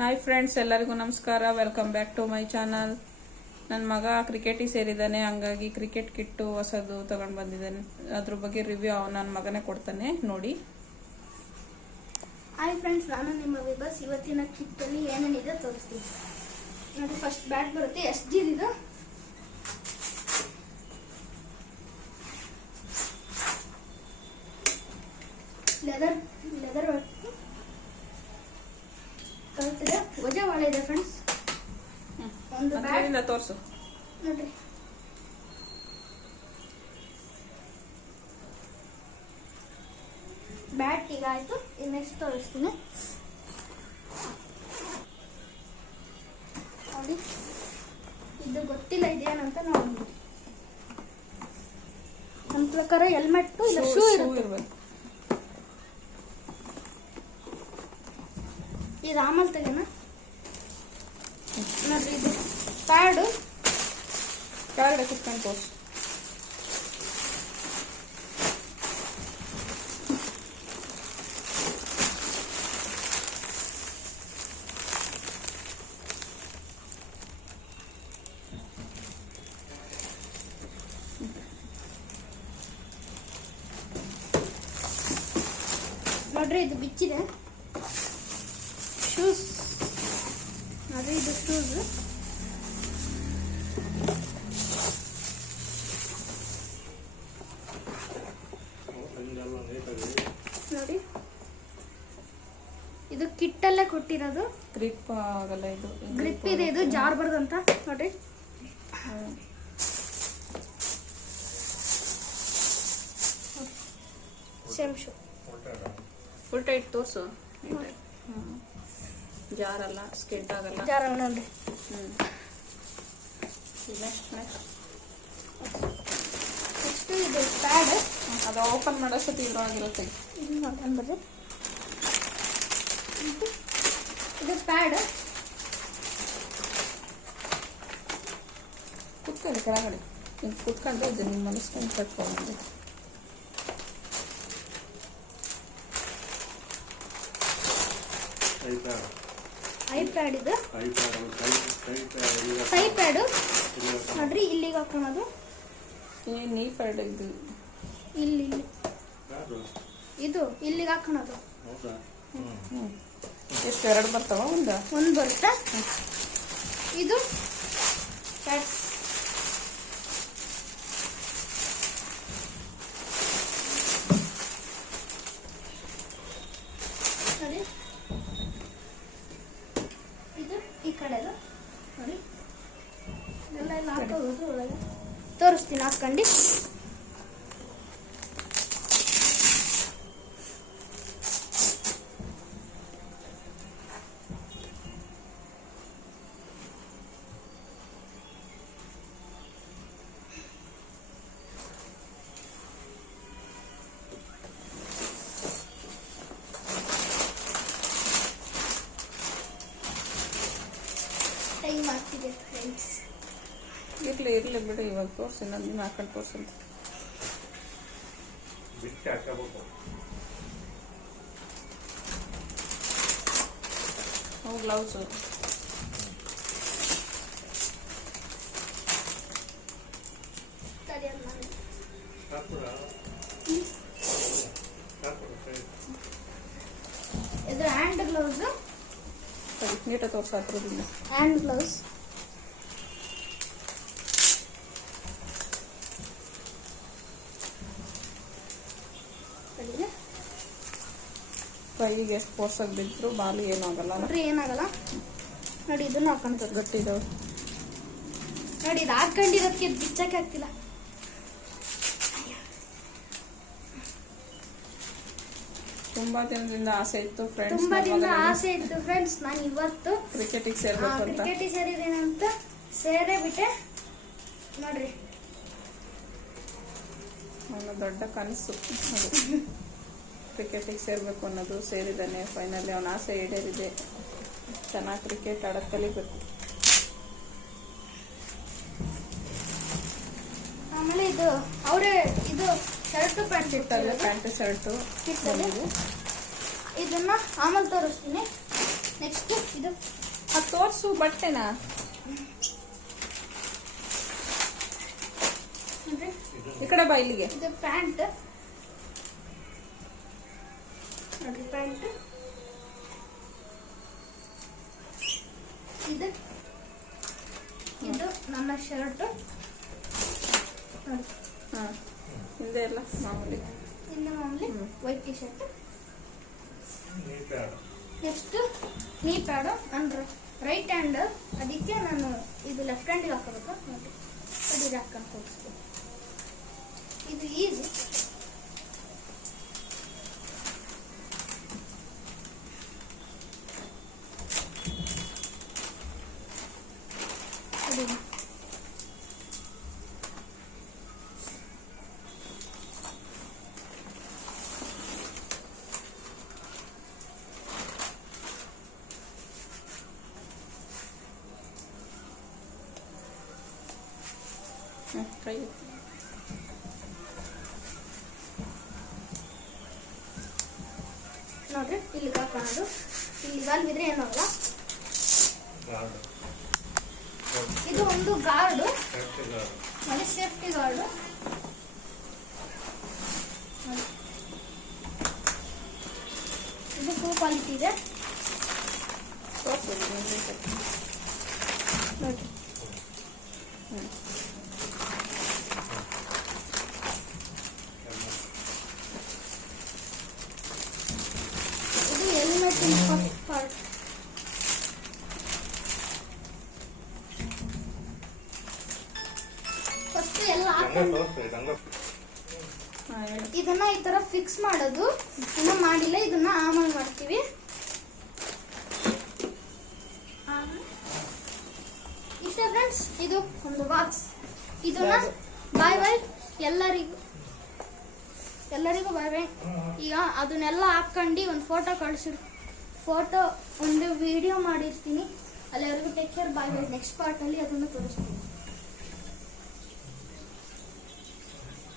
Hi friends ಎಲ್ಲರಿಗೂ ನಮಸ್ಕಾರ. Welcome back to my channel ನನ್ನ ಮಗ ಕ್ರಿಕೆಟಿಗೆ ಸೇರಿದ್ದಾನೆ. ಹಂಗಾಗಿ ಕ್ರಿಕೆಟ್ ಕಿಟ್ಟು ಹೊಸದು ತಗೊಂಡು ಬಂದಿದ್ದಾನೆ. ಅದ್ರ ಬಗ್ಗೆ ರಿವ್ಯೂ ನನ್ನ ಮಗನೇ ಕೊಡ್ತಾನೆ ನೋಡಿ. ಹಾಯ್ ಫ್ರೆಂಡ್ಸ್ ನಾನು ನಿಮ್ಮ ವಿಬಸ್ ಇವತ್ತಿನ ಕಿಟ್ಟಲ್ಲಿ ಏನೇನಿದೆ ತೋರಿಸ್ತೀನಿ. ನೋಡಿ ಫಸ್ಟ್ ಬ್ಯಾಟ್ ಬರುತ್ತೆ. ಎಷ್ಟು ಜೀರಿದು ಲೆದರ್ ಲೆದರ್ ಬರುತ್ತೆ ಕರೆಕ್ಟಿದೆ ವಜಾ ಭಾಳ ಇದೆ ಫ್ರೆಂಡ್ಸ್ ಅದರಿಂದ ತೋರಿಸು ನೋಡ್ರಿ ಬ್ಯಾಟ್ ಈಗ ಆಯ್ತು ಈಗ ನೆಕ್ಸ್ಟ್ ತೋರಿಸ್ತೀನಿ ನೋಡಿ ಇದು ಗೊತ್ತಿಲ್ಲ ಇದೇನಂತ ನೋಡಿ ನನ್ನ ಪ್ರಕಾರ ಹೆಲ್ಮೆಟ್ ಇಲ್ಲ ಶೂ ಇರುತ್ತೆ ಇರ್ಬೇಕು ಇದು ಆಮೇಲೆ ತೆಗೆನ ಪ್ಯಾಡು ಕೆಳಗಡೆ ಕುತ್ಕೊಂಡು ತೋರಿಸು ನೋಡ್ರಿ ಇದು ಬಿಚ್ಚಿದೆ ಶೂಸ್ ನೋಡ್ರಿ ಇದು ಶೂಸ್ ಕಿಟ್ಟಲ್ಲೇ ಕೊಟ್ಟಿರೋದು? ಗ್ರಿಪ್ ಆಗಲ್ಲ ಇದು. ಗ್ರಿಪ್ ಇದೆ ಇದು ಜಾರ್ಬಾರ್ದಂತ ನೋಡ್ರಿ ಸೇಮ್ ಶೂ ಉಲ್ಟಾ ಇಟ್ಟು ತೋರಿಸು. ಜಾರಲ್ಲ ಸ್ಕೆಡ್ ಆಗಲ್ಲ. ಜಾರ ನೋಡ್ರಿ ಹ್ಞೂ ನೆಕ್ಸ್ಟ್ ನೆಕ್ಸ್ಟ್ ನೆಕ್ಸ್ಟ್ ಇದು ಪ್ಯಾಡ್ ಅದು ಓಪನ್ ಮಾಡೋಷ್ಟು ಇದ್ರೊಳಗಿರುತ್ತೆ ಇದು ನೋಡ್ಕೊಂಡು ಬರ್ರಿ. ಇದು ಪ್ಯಾಡ್ ಕುತ್ಕೊಳ್ಳಿ ಕೆಳಗಡೆ. ನೀವು ಕುತ್ಕೊಂಡು ಇದು ನಿಮ್ಮ ಮನಸ್ಕೊಂಡು ಕಟ್ಕೊಂಡು ಐ ಪ್ಯಾಡ್ ಇದು? ಸೈ ಪ್ಯಾಡು ನೋಡ್ರಿ ಇಲ್ಲಿಗೆ ಹಾಕೋಣದು ಈ ನೀ ಪ್ಯಾಡ್ ಇದು. ಇಲ್ಲಿ ಇಲ್ಲಿ. ಇದು ಇಲ್ಲಿಗೆ ಹಾಕೋಣದು ಹ್ಞೂ ಎಷ್ಟು, ಎರಡು ಬರ್ತಾವ? ಒಂದು? ಒಂದು ಬರುತ್ತಾ? ಇದು? ನೋಡಿ ಇದು ಈ ಕಡೆದು. ನೋಡಿ ಎಲ್ಲ ಹಾಕೋದು ಒಳಗೆ ತೋರಿಸ್ತೀನಿ ಹಾಕೊಂಡು ಇರಲಿ ಇರಲಿ ಬಿಡು ಇವಾಗ ತೋರಿಸಿ ನಾನು ನೀನು ಹಾಕೊಂಡು ತೋರಿಸಂತ ಬಿಟ್ಟು ಹಾಕಬೇಕು ಅವು ಗ್ಲೌಸು. ಇದು ಹ್ಯಾಂಡ್ ಗ್ಲೌಸ್ ನೀಟಾಗಿ ತೋರಿಸು ಹತ್ರದಿಂದ ಹ್ಯಾಂಡ್ ಗ್ಲೌಸ್ ಕೈಗೆ ಎಷ್ಟು ಫೋರ್ಸಾಗಿ ಬಿದ್ದರೂ ಬಾಲು ಏನಾಗಲ್ಲ. ಆಗಲ್ಲ ನೋಡ್ರಿ ಏನಾಗಲ್ಲ? ನೋಡಿ ಇದನ್ನ ಹಾಕೊಂತ ಗಟ್ಟಿದಾವೆ. ನೋಡಿ ಇದು ಹಾಕೊಂಡಿರೋದಕ್ಕೆ ಬಿಚ್ಚಕ್ಕೆ ಆಗ್ತಿಲ್ಲ. ತುಂಬಾ ದಿನದಿಂದ ಆಸೆ ಇತ್ತು ಫ್ರೆಂಡ್ಸ್ ತುಂಬಾ ದಿನದಿಂದ ಆಸೆ ಇತ್ತು ಫ್ರೆಂಡ್ಸ್ ನಾನು ಇವತ್ತು ಕ್ರಿಕೆಟಿಗೆ ಸೇರಬೇಕು ಅಂತ. ಕ್ರಿಕೆಟಿಗೆ ಸೇರಿದ್ದೇನೆ ಅಂತ ಸೇರೇ ಬಿಟ್ಟೆ. ನೋಡ್ರಿ. ನನ್ನ ದೊಡ್ಡ ಕನಸು ಕ್ರಿಕೆಟಿಗೆ ಸೇರಬೇಕು ಅನ್ನೋದು ಸೇರಿದ್ದಾನೆ. ಫೈನಲಿ ಅವನ ಆಸೆ ಈಡೇರಿದೆ. ಚೆನ್ನಾಗಿ ಕ್ರಿಕೆಟ್ ಆಡೋದು ಕಲಿಬೇಕು. ಆಮೇಲೆ ಇದು ಅವರೇ ಇದು ಶರ್ಟ್ ಪ್ಯಾಂಟ್ ಇಟ್ಟಲ್ಲ ಪ್ಯಾಂಟ್ ಶರ್ಟು. ಬಂದಿದೆ ಇದನ್ನ ಆಮೇಲೆ ತೋರಿಸ್ತೀನಿ. ನೆಕ್ಸ್ಟ್ ಇದು. ಅದು ತೋರಿಸು ಬಟ್ಟೆನಾ. ಈ ಕಡೆ ಬಾ ಇಲ್ಲಿಗೆ. ಇದು ಪ್ಯಾಂಟ್. ನೋಡ್ರಿ ಪ್ಯಾಂಟ್ ಇದು ಇದು ನನ್ನ ಶರ್ಟ್. ಹಾಂ ಹಿಂದೆ ಎಲ್ಲ ಮಾಮೂಲಿ. ಹಿಂದೆ ಮಾಮೂಲಿ white T shirt next knee pad ಅಂದ್ರೆ. ರೈಟ್ ಹ್ಯಾಂಡ್ ಅದಕ್ಕೆ ನಾನು ಇದು ಲೆಫ್ಟ್ ಹ್ಯಾಂಡಿಗೆ ಹಾಕೋಬೇಕು ನೋಡಿ ಅದು ಇದು ಹಾಕೊಂಡು ತೋರಿಸ್ತೀನಿ ಇದು ಈಸಿ ಅದು ಹ್ಞೂ ಕೈ ನೋಡ್ರಿ ಇಲ್ಲಿ ಹಾಕೋದು ಇಲ್ಲಿ ಬಲ್ ಬಿದ್ರೆ ಏನಾಗಲ್ಲ ಗಾರ್ಡ್ ಇದು ಒಂದು ಗಾರ್ಡು. ಮನೆ ಸೇಫ್ಟಿ ಗಾರ್ಡು. ಇದು ಟೂ ಕ್ವಾಲಿಟಿ ಇದೆ. ನೋಡಿ ಹ್ಞೂ ಇದು ಹೆಲ್ಮೆಟ್ ಫಸ್ಟ್ ಪಾರ್ಟ್ ಫಸ್ಟ್ ಎಲ್ಲ ಹಂಗ ಹಾಕೊಂಡು ತೋರಿಸ್ತೀವಿ ಹಂಗ ಹಾಂ ಹೇಳಿ ಇದನ್ನ ಈ ತರ ಫಿಕ್ಸ್ ಮಾಡೋದು. ಇನ್ನ ಮಾಡಿಲ್ಲ, ಇದನ್ನ ಆಮೇಲೆ ಮಾಡ್ತೀವಿ. ಇಷ್ಟೇ ಫ್ರೆಂಡ್ಸ್ ಇದು ಒಂದು ಬಾಕ್ಸ್ ಇದನ್ನ ಬಾಯ್ ಬಾಯ್ ಎಲ್ಲರಿಗೂ. ಎಲ್ಲರಿಗೂ ಬಾಯ್ ಬಾಯ್ ಈಗ ಅದನ್ನೆಲ್ಲ ಹಾಕೊಂಡು ಒಂದು ಫೋಟೋ ಕಳಿಸಿರು. ಫೋಟೋ ಒಂದು ವಿಡಿಯೋ ಮಾಡಿರ್ತೀನಿ. ಅಲ್ಲಿವರೆಗೂ take care bye bye next ಪಾರ್ಟಲ್ಲಿ ಅದನ್ನು ತೋರಿಸ್ತೀನಿ.